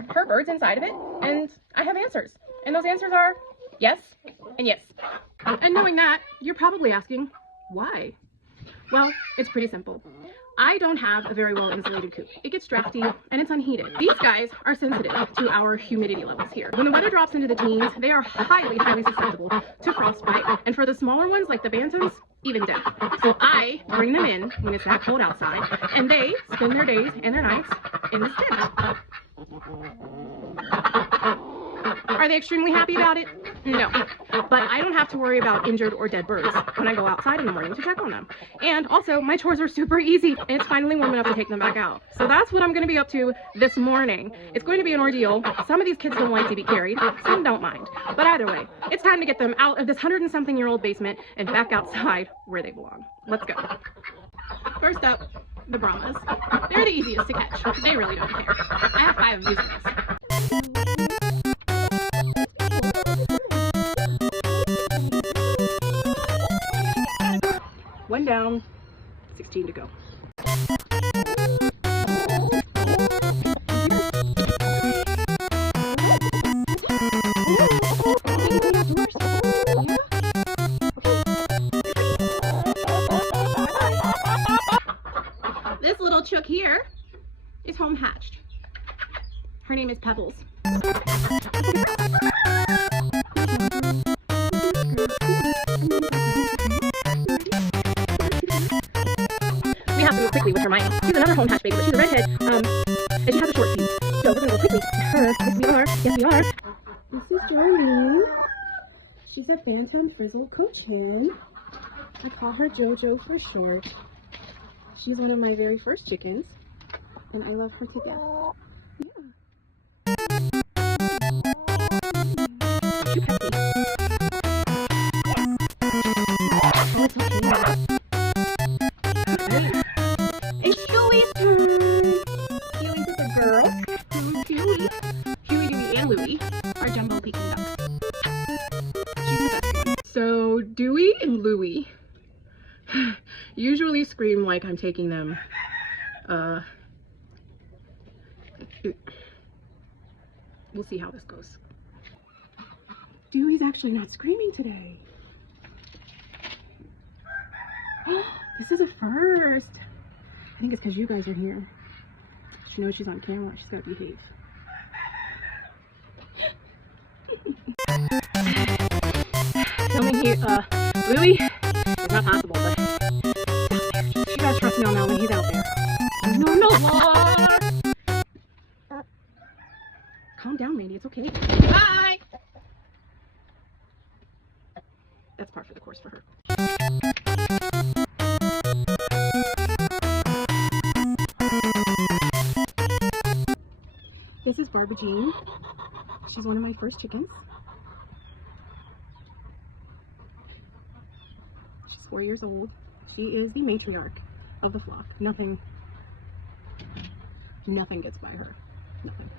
are her birds inside of it, and I have answers. And those answers are yes and yes. And knowing that, you're probably asking, why? Well, it's pretty simple. I don't have a very well insulated coop. It gets drafty and it's unheated. These guys are sensitive to our humidity levels here. When the weather drops into the teens, they are highly susceptible to frostbite. And for the smaller ones, like the bantams, even death. So I bring them in when it's that cold outside, and they spend their days and their nights in this tent. Are they extremely happy about it? No. But I don't have to worry about injured or dead birds when I go outside in the morning to check on them. And also, my chores are super easy, and it's finally warm enough to take them back out. So that's what I'm going to be up to this morning. It's going to be an ordeal. Some of these kids don't like to be carried, some don't mind. But either way, it's time to get them out of this 100-and-something-year-old basement and back outside where they belong. Let's go. First up, the Brahmas. They're the easiest to catch. They really don't care. I have 5 of these in this. One down, 16 to go. This little chook here is home hatched. Her name is Pebbles. We have to move quickly with Hermione. She's another home hatch baby, but she's a redhead, and she has a short fuse. So we're gonna go quickly to her. Yes, we are. Yes, we are. This is Jolene. She's a Phantom Frizzled Coachman. I call her JoJo for short. She's one of my very first chickens, and I love her to death. Yeah. She pet me. Oh, it's okay. It's Huey's turn. Huey's is a girl. Huey, Dewey, and Louie are jumbo Peking ducks. She's the best one. So Dewey and Louie usually scream like I'm taking them. We'll see how this goes. Dewey's actually not screaming today. This is a first. I think it's because you guys are here. She knows she's on camera. She's got to behave. Filming here, Louie, it's not possible, but you guys trust me on that one. He's out there. No more. Calm down, Mandy. It's okay. Bye. That's par for the course for her. This is Barbie Jean. She's one of my first chickens. She's 4 years old. She is the matriarch of the flock. Nothing gets by her. Nothing.